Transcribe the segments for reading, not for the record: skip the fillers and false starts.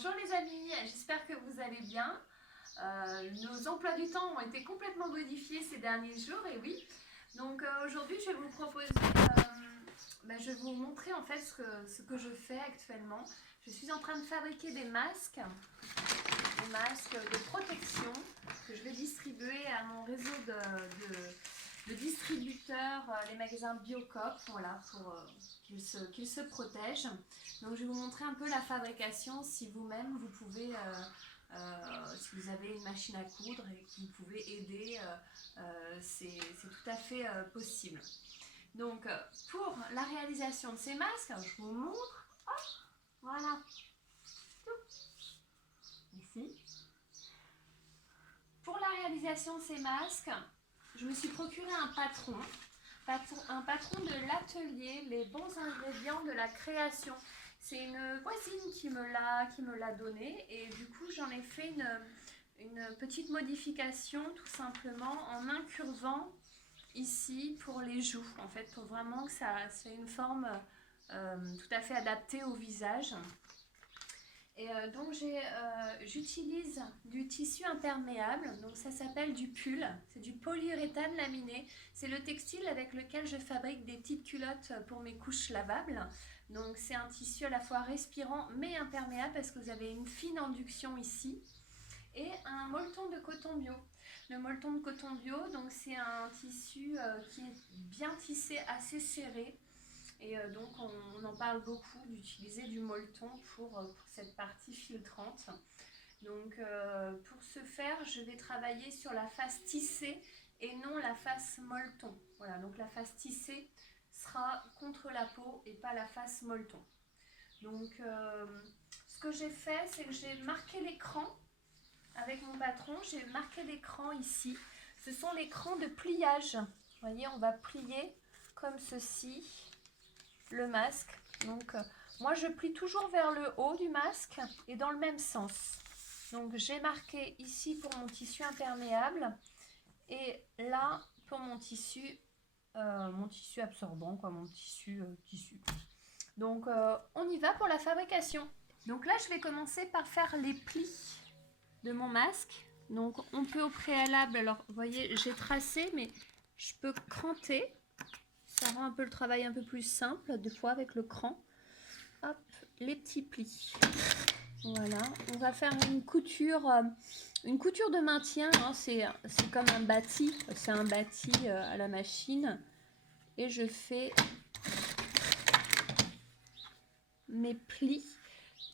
Bonjour les amis, j'espère que vous allez bien. Nos emplois du temps ont été complètement modifiés ces derniers jours, et oui. Donc aujourd'hui, je vais vous proposer, je vais vous montrer en fait ce que je fais actuellement. Je suis en train de fabriquer des masques de protection que je vais distribuer à mon réseau de distributeurs, les magasins Biocoop, voilà, pour qu'ils se protègent. Donc je vais vous montrer un peu la fabrication, si vous-même vous pouvez, si vous avez une machine à coudre et que vous pouvez aider, c'est tout à fait possible. Donc pour la réalisation de ces masques, je vous montre, hop, voilà, ici. Pour la réalisation de ces masques, je me suis procuré un patron de l'atelier Les bons ingrédients de la création. C'est une voisine qui me l'a donné, et du coup j'en ai fait une petite modification tout simplement en incurvant ici pour les joues, en fait, pour vraiment que c'est une forme tout à fait adaptée au visage. Et donc j'utilise du tissu imperméable, donc ça s'appelle du pull, c'est du polyuréthane laminé. C'est le textile avec lequel je fabrique des petites culottes pour mes couches lavables. Donc c'est un tissu à la fois respirant mais imperméable parce que vous avez une fine induction ici. Et un molleton de coton bio. Le molleton de coton bio, donc c'est un tissu qui est bien tissé, assez serré. Et donc on en parle beaucoup d'utiliser du molleton pour cette partie filtrante. Donc pour ce faire, je vais travailler sur la face tissée et non la face molleton. Voilà, donc la face tissée sera contre la peau et pas la face molleton. Donc ce que j'ai fait, c'est que j'ai marqué l'écran avec mon patron. J'ai marqué l'écran ici. Ce sont les crans de pliage. Vous voyez, on va plier comme ceci le masque. Donc moi je plie toujours vers le haut du masque et dans le même sens. Donc j'ai marqué ici pour mon tissu imperméable et là pour mon tissu absorbant, quoi, mon tissu. Donc on y va pour la fabrication. Donc là je vais commencer par faire les plis de mon masque. Donc on peut au préalable, alors vous voyez j'ai tracé, mais je peux cranter. Ça rend un peu le travail un peu plus simple, des fois avec le cran. Hop, les petits plis. Voilà, on va faire une couture de maintien, hein. C'est comme un bâti, c'est un bâti à la machine. Et je fais mes plis.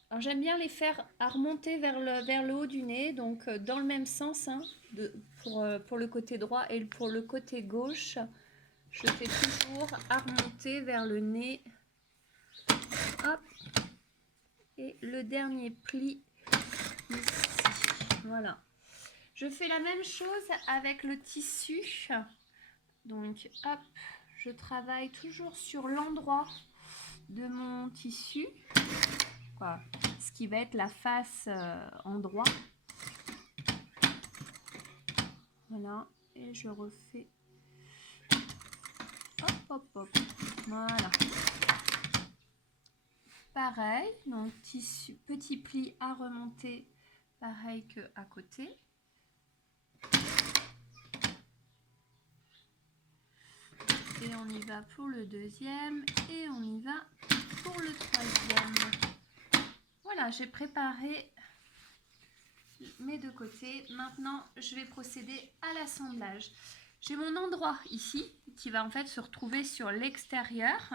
Alors j'aime bien les faire à remonter vers le haut du nez, donc dans le même sens, hein, pour le côté droit et pour le côté gauche. Je fais toujours à remonter vers le nez. Hop. Et le dernier pli ici. Voilà. Je fais la même chose avec le tissu. Donc, hop, je travaille toujours sur l'endroit de mon tissu. Quoi, ce qui va être la face endroit. Voilà. Et je refais. Hop, hop, hop. Voilà. Pareil, donc tissu, petit pli à remonter, pareil que à côté. Et on y va pour le deuxième et on y va pour le troisième. Voilà, j'ai préparé mes deux côtés. Maintenant, je vais procéder à l'assemblage. J'ai mon endroit ici qui va en fait se retrouver sur l'extérieur.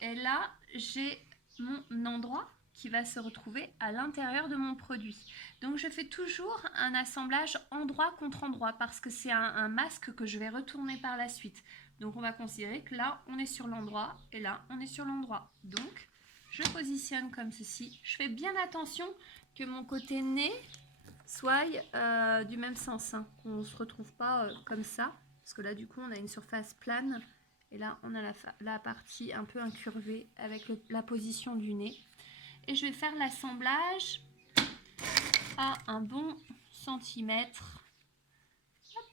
Et là, j'ai mon endroit qui va se retrouver à l'intérieur de mon produit. Donc je fais toujours un assemblage endroit contre endroit parce que c'est un masque que je vais retourner par la suite. Donc on va considérer que là on est sur l'endroit et là on est sur l'endroit. Donc je positionne comme ceci. Je fais bien attention que mon côté nez soit du même sens, hein, qu'on ne se retrouve pas comme ça, parce que là du coup on a une surface plane et là on a la partie un peu incurvée avec la position du nez. Et je vais faire l'assemblage à un bon centimètre. Hop.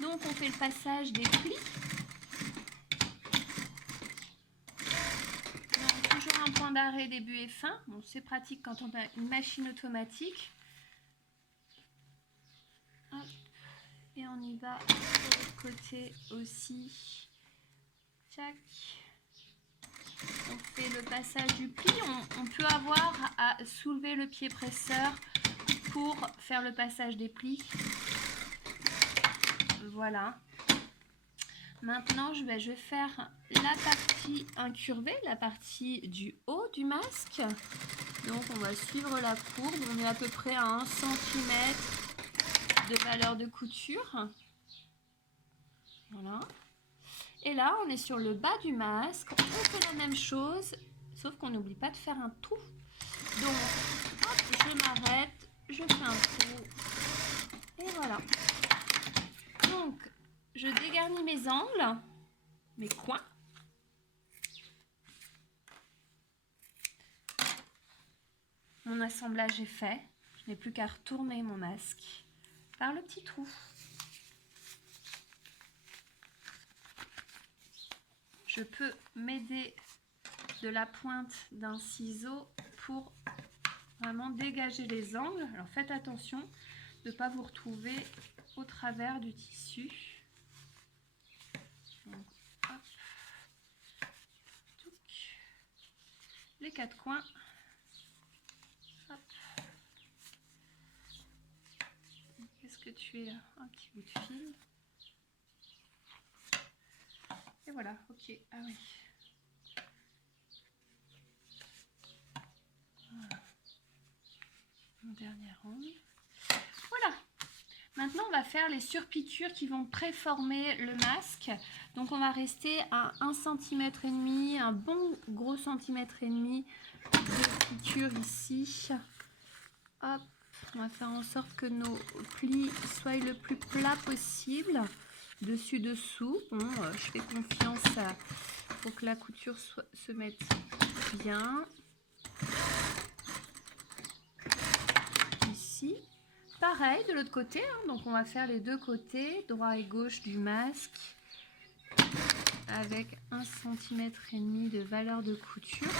Donc on fait le passage des plis. Donc toujours un point d'arrêt début et fin. Bon, c'est pratique quand on a une machine automatique. Hop. Et on y va de l'autre côté aussi. Tac. On fait le passage du pli. On peut avoir à soulever le pied presseur pour faire le passage des plis. Voilà. Maintenant, je vais faire la partie incurvée, la partie du haut du masque. Donc, on va suivre la courbe. On est à peu près à 1 cm de valeur de couture. Voilà. Et là, on est sur le bas du masque. On fait la même chose, sauf qu'on n'oublie pas de faire un trou. Donc, hop, je m'arrête, je fais un trou. Et voilà. Donc, je dégarnis mes angles, mes coins. Mon assemblage est fait. Je n'ai plus qu'à retourner mon masque par le petit trou. Je peux m'aider de la pointe d'un ciseau pour vraiment dégager les angles. Alors faites attention de ne pas vous retrouver au travers du tissu. Donc, hop. Les 4 coins. Hop. Qu'est-ce que tu es là? Un petit bout de fil. Et voilà, ok. Ah oui. Voilà. Mon dernier angle. Voilà. Maintenant, on va faire les surpiqûres qui vont préformer le masque. Donc, on va rester à 1,5 cm, un bon gros centimètre et demi de piqûre ici. Hop, on va faire en sorte que nos plis soient le plus plat possible. Dessus-dessous. Bon, je fais confiance pour que la couture se mette bien. Ici. Pareil de l'autre côté, hein, donc on va faire les deux côtés, droit et gauche du masque, avec 1,5 cm de valeur de couture.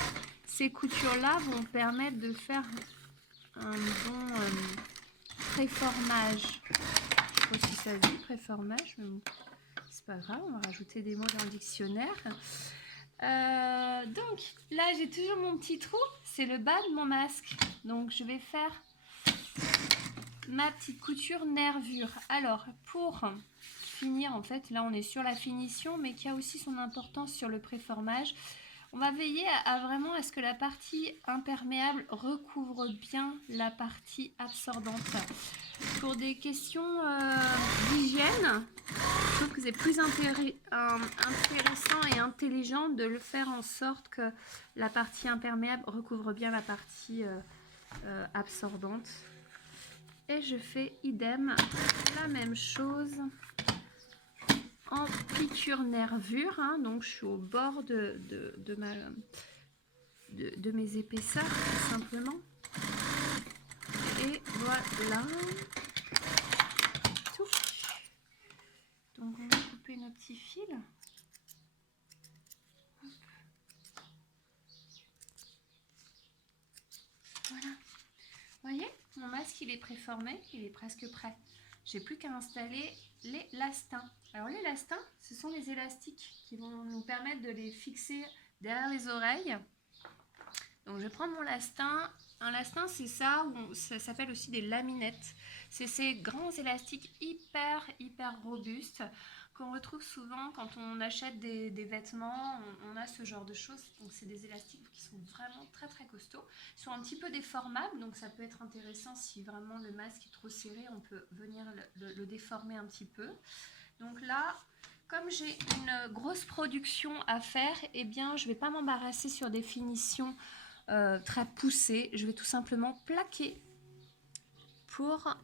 Ces coutures-là vont permettre de faire un bon préformage. Je sais pas si ça se dit préformage, mais bon, c'est pas grave, on va rajouter des mots dans le dictionnaire. Donc là j'ai toujours mon petit trou, c'est le bas de mon masque, donc je vais faire ma petite couture nervure. Alors pour finir, en fait là on est sur la finition mais qui a aussi son importance sur le préformage, on va veiller à vraiment à ce que la partie imperméable recouvre bien la partie absorbante. Pour des questions d'hygiène, je trouve que c'est plus intéressant et intelligent de le faire en sorte que la partie imperméable recouvre bien la partie absorbante. Et je fais idem, la même chose en piqûre nervure, hein, donc je suis au bord de mes épaisseurs tout simplement. Et voilà. Tout. Donc on va couper nos petits fils. Hop. Voilà. Vous voyez, mon masque il est préformé, il est presque prêt. J'ai plus qu'à installer les lastins. Alors les lastins, ce sont les élastiques qui vont nous permettre de les fixer derrière les oreilles. Donc je vais prendre mon lastin. Un lastin, c'est ça, ça s'appelle aussi des laminettes. C'est ces grands élastiques hyper robustes qu'on retrouve souvent quand on achète des vêtements. On a ce genre de choses. Donc c'est des élastiques qui sont vraiment très costauds. Ils sont un petit peu déformables, donc ça peut être intéressant si vraiment le masque est trop serré, on peut venir le déformer un petit peu. Donc là, comme j'ai une grosse production à faire, eh bien je ne vais pas m'embarrasser sur des finitions très poussées. Je vais tout simplement plaquer pour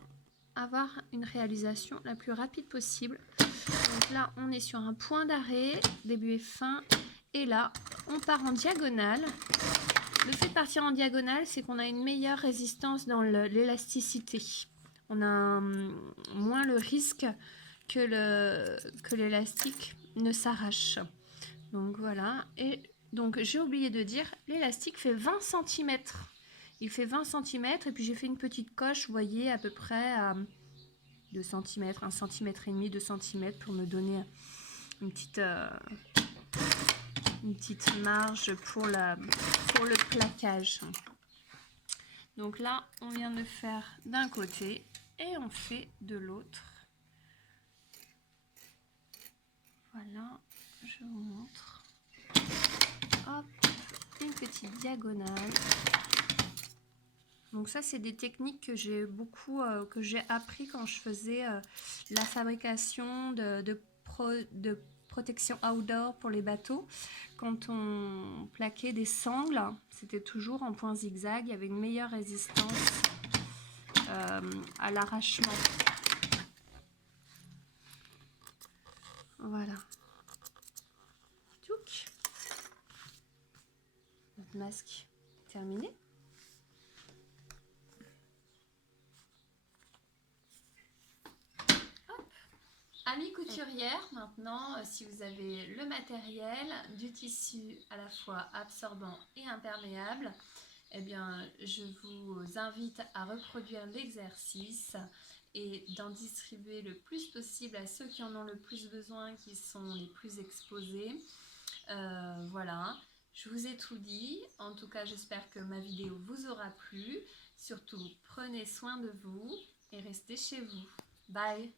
avoir une réalisation la plus rapide possible. Donc là, on est sur un point d'arrêt, début et fin. Et là, on part en diagonale. Le fait de partir en diagonale, c'est qu'on a une meilleure résistance dans l'élasticité. On a moins le risque que l'élastique ne s'arrache. Donc voilà, et Donc j'ai oublié de dire, l'élastique fait 20 cm. Il fait 20 cm et puis j'ai fait une petite coche, vous voyez, à peu près à 2 cm, 1 cm et demi, 2 cm pour me donner une petite marge pour le plaquage. Donc là, on vient de faire d'un côté et on fait de l'autre. Voilà, je vous montre. Hop, une petite diagonale. Donc ça, c'est des techniques que j'ai que j'ai appris quand je faisais la fabrication de protection outdoor pour les bateaux. Quand on plaquait des sangles, c'était toujours en point zigzag. Il y avait une meilleure résistance à l'arrachement. Voilà. Tchouk. Notre masque terminé. Amis couturières, maintenant, si vous avez le matériel, du tissu à la fois absorbant et imperméable, eh bien, je vous invite à reproduire l'exercice et d'en distribuer le plus possible à ceux qui en ont le plus besoin, qui sont les plus exposés. Voilà, je vous ai tout dit. En tout cas, j'espère que ma vidéo vous aura plu. Surtout, prenez soin de vous et restez chez vous. Bye!